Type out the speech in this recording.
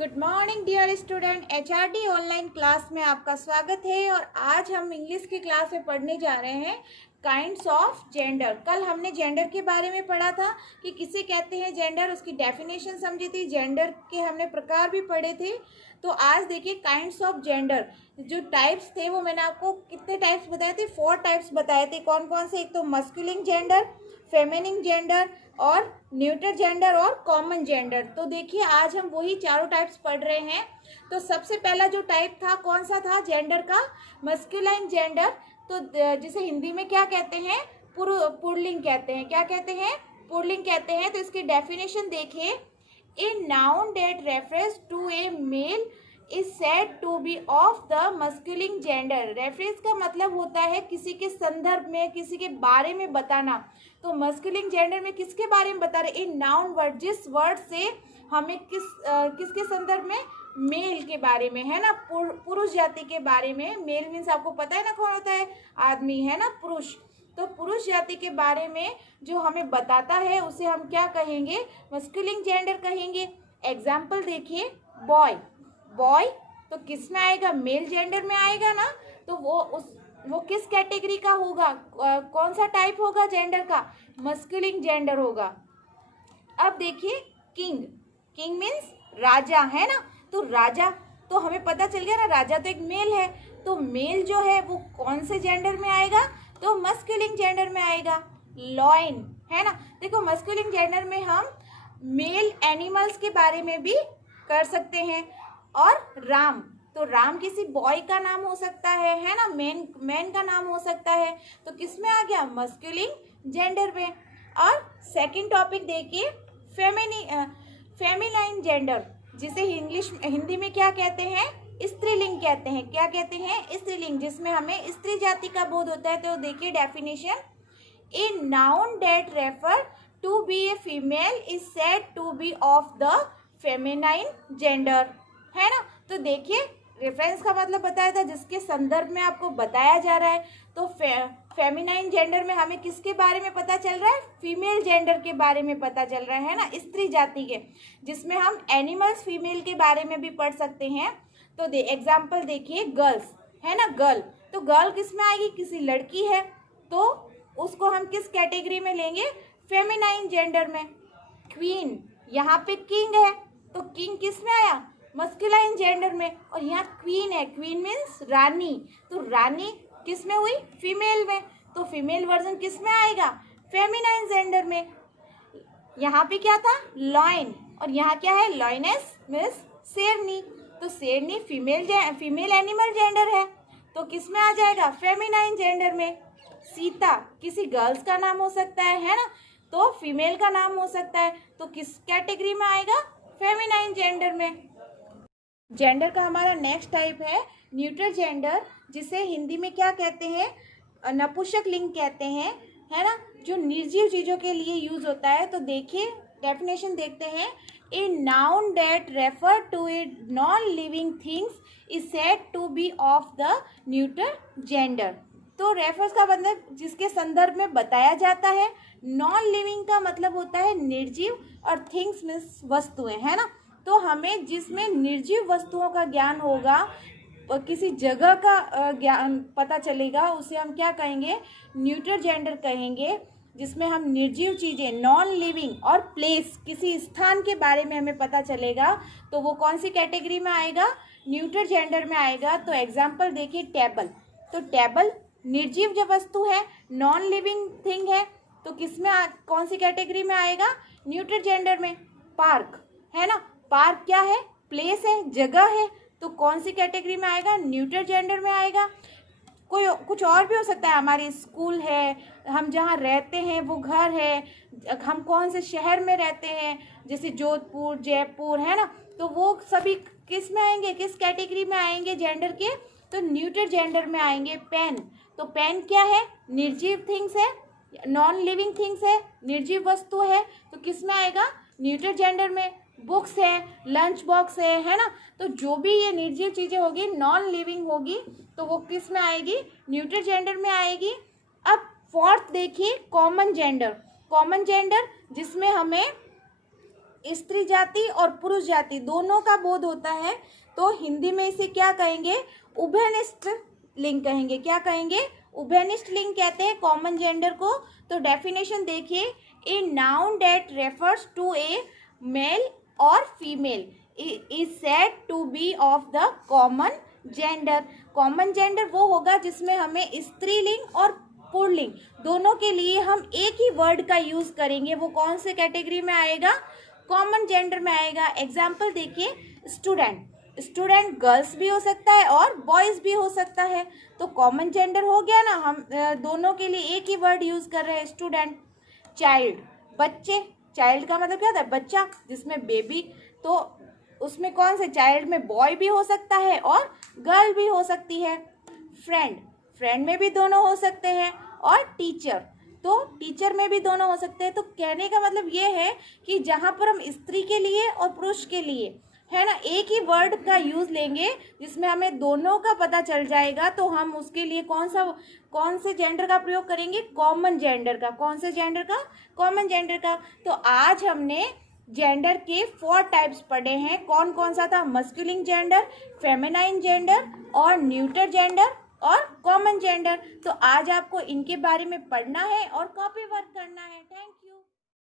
Good morning dear student. HRD online class में आपका स्वागत है। और आज हम इंग्लिश की क्लास में पढ़ने जा रहे हैं काइंड्स ऑफ जेंडर। कल हमने जेंडर के बारे में पढ़ा था कि किसे कहते हैं जेंडर, उसकी डेफिनेशन समझी थी, जेंडर के हमने प्रकार भी पढ़े थे। तो आज देखिए काइंड्स ऑफ जेंडर, जो टाइप्स थे वो मैंने आपको कितने टाइप्स बताए थे, 4 टाइप्स बताए थे। कौन कौन से? एक तो मस्कुलिन जेंडर, फेमिनिन जेंडर और न्यूट्रल जेंडर और कॉमन जेंडर। तो देखिए आज हम वही चारों टाइप्स पढ़ रहे हैं। तो सबसे पहला जो टाइप था कौन सा था जेंडर का? Masculine gender. तो जिसे हिंदी में क्या कहते हैं? पुल्लिंग कहते हैं। क्या कहते हैं? पुल्लिंग कहते हैं। तो इसकी डेफिनेशन देखिए, a noun that reference to a male is said to be of the masculine gender. Reference का मतलब होता है किसी के संदर्भ में, किसी के बारे में बताना। तो मस्कुलिन जेंडर में किसके बारे में बता रहे? ए नाउन वर्ड, जिस वर्ड से हमें किसके संदर्भ में? मेल के बारे में, है ना, पुरुष जाति के बारे में। मेल मीन्स आपको पता है ना कौन होता है? आदमी, है ना, पुरुष। तो पुरुष जाति के बारे में जो हमें बताता है उसे हम क्या कहेंगे? मस्कुलिन जेंडर कहेंगे। एग्जाम्पल देखिए, बॉय। बॉय तो किस में आएगा? मेल जेंडर में आएगा ना। तो वो किस कैटेगरी का होगा? कौन सा टाइप होगा जेंडर का? मस्कुलिन जेंडर होगा। अब देखिए किंग। किंग मीन्स राजा, है ना। तो राजा तो हमें पता चल गया ना, राजा तो एक मेल है। तो मेल जो है वो कौन से जेंडर में आएगा? तो मस्कुलिन जेंडर में आएगा। लॉयन, है ना। देखो मस्कुलिन जेंडर में हम मेल एनिमल्स के बारे में भी कर सकते हैं। और राम, तो राम किसी बॉय का नाम हो सकता है ना, मैन का नाम हो सकता है। तो किस में आ गया? मस्कुलिन जेंडर में। और सेकंड टॉपिक देखिए, फेमिनाइन जेंडर, जिसे हिंदी में क्या कहते हैं? स्त्रीलिंग कहते हैं। क्या कहते हैं? स्त्रीलिंग, जिसमें हमें स्त्री जाति का बोध होता है। तो देखिए definition, a noun that refer to be a female is said to be of the feminine gender, है ना। तो देखिए रेफरेंस का मतलब बताया था, जिसके संदर्भ में आपको बताया जा रहा है। तो फेमिनाइन जेंडर में हमें किसके बारे में पता चल रहा है? फीमेल जेंडर के बारे में पता चल रहा है ना, स्त्री जाति के, जिसमें हम एनिमल्स फीमेल के बारे में भी पढ़ सकते हैं। तो एग्जाम्पल देखिए, गर्ल्स, है ना, गर्ल। तो गर्ल किस में आएगी? किसी लड़की है, तो उसको हम किस कैटेगरी में लेंगे? फेमिनाइन जेंडर में। क्वीन, यहाँ पे किंग है, तो किंग किस में आया? मस्कुलाइन जेंडर में। और यहाँ क्वीन है, क्वीन मीन्स रानी, तो रानी किस में हुई? फीमेल में। तो फीमेल वर्जन किस में आएगा? फेमिनाइन जेंडर में। यहाँ पे क्या था? लॉयन, और यहाँ क्या है? लॉयनेस मीन्स शेरनी। तो शेरनी फीमेल एनिमल जेंडर है, तो किस में आ जाएगा? फेमिनाइन जेंडर में। सीता किसी गर्ल्स का नाम हो सकता है ना, तो फीमेल का नाम हो सकता है, तो किस कैटेगरी में आएगा? फेमिनाइन जेंडर में। जेंडर का हमारा नेक्स्ट टाइप है न्यूट्रल जेंडर, जिसे हिंदी में क्या कहते हैं? नपुंसक लिंग कहते हैं, है ना, जो निर्जीव चीजों के लिए यूज होता है। तो देखिए डेफिनेशन देखते हैं, a noun that refer to a non living things is said to be of the neutral gender. तो रेफर्स का मतलब जिसके संदर्भ में बताया जाता है। नॉन लिविंग का मतलब होता है निर्जीव, और थिंग्स मीन्स वस्तुएं, है ना। तो हमें जिसमें निर्जीव वस्तुओं का ज्ञान होगा, किसी जगह का ज्ञान पता चलेगा, उसे हम क्या कहेंगे? न्यूट्रल जेंडर कहेंगे। जिसमें हम निर्जीव चीज़ें, नॉन लिविंग, और प्लेस, किसी स्थान के बारे में हमें पता चलेगा, तो वो कौन सी कैटेगरी में आएगा? न्यूट्रल जेंडर में आएगा। तो एग्जाम्पल देखिए, टेबल। तो टेबल निर्जीव जो वस्तु है, नॉन लिविंग थिंग है, तो किसमें कौन सी कैटेगरी में आएगा? न्यूट्रल जेंडर में। पार्क, है ना, पार्क क्या है? प्लेस है, जगह है, तो कौन सी कैटेगरी में आएगा? न्यूट्रल जेंडर में आएगा। कोई कुछ और भी हो सकता है, हमारी स्कूल है, हम जहाँ रहते हैं वो घर है, हम कौन से शहर में रहते हैं, जैसे जोधपुर, जयपुर, है ना, तो वो सभी किस में आएंगे? किस कैटेगरी में आएंगे जेंडर के? तो न्यूट्रल जेंडर में आएंगे। पेन, तो पेन क्या है? निर्जीव थिंग्स है, नॉन लिविंग थिंग्स है, निर्जीव वस्तु है, तो किस में आएगा? न्यूट्रल जेंडर में। बुक्स है, लंच बॉक्स है ना, तो जो भी ये निर्जीव चीजें होगी, नॉन लिविंग होगी, तो वो किस में आएगी? न्यूट्रल जेंडर में आएगी। अब फोर्थ देखिए, कॉमन जेंडर। कॉमन जेंडर जिसमें हमें स्त्री जाति और पुरुष जाति दोनों का बोध होता है, तो हिंदी में इसे क्या कहेंगे, उभयनिष्ठ लिंग कहेंगे। क्या कहेंगे, उभयनिष्ठ लिंग कहते हैं कॉमन जेंडर को। तो डेफिनेशन देखिए, a noun that refers to a male और female is said to be of the common gender. Common gender वो होगा जिसमें हमें स्त्रीलिंग और पुल्लिंग दोनों के लिए हम एक ही वर्ड का यूज करेंगे। वो कौन से कैटेगरी में आएगा, कॉमन जेंडर में आएगा। एग्जाम्पल देखिए, स्टूडेंट, स्टूडेंट गर्ल्स भी हो सकता है और बॉयज भी हो सकता है, तो कॉमन जेंडर हो गया ना, हम दोनों के लिए एक ही वर्ड यूज कर रहे हैं, स्टूडेंट। चाइल्ड, बच्चे, चाइल्ड का मतलब क्या होता है, बच्चा, जिसमें बेबी, तो उसमें कौन से, चाइल्ड में बॉय भी हो सकता है और गर्ल भी हो सकती है। फ्रेंड, फ्रेंड में भी दोनों हो सकते हैं। और टीचर, तो टीचर में भी दोनों हो सकते हैं। तो कहने का मतलब ये है कि जहाँ पर हम स्त्री के लिए और पुरुष के लिए है ना एक ही वर्ड का यूज लेंगे जिसमें हमें दोनों का पता चल जाएगा, तो हम उसके लिए कौन से जेंडर का प्रयोग करेंगे, कॉमन जेंडर का। कौन से जेंडर का, कॉमन जेंडर का। तो आज हमने जेंडर के 4 टाइप्स पढ़े हैं। कौन कौन सा था, मस्कुलिन जेंडर, फेमिनाइन जेंडर और न्यूटर जेंडर और कॉमन जेंडर। तो आज आपको इनके बारे में पढ़ना है और कॉपी वर्क करना है। Thank you.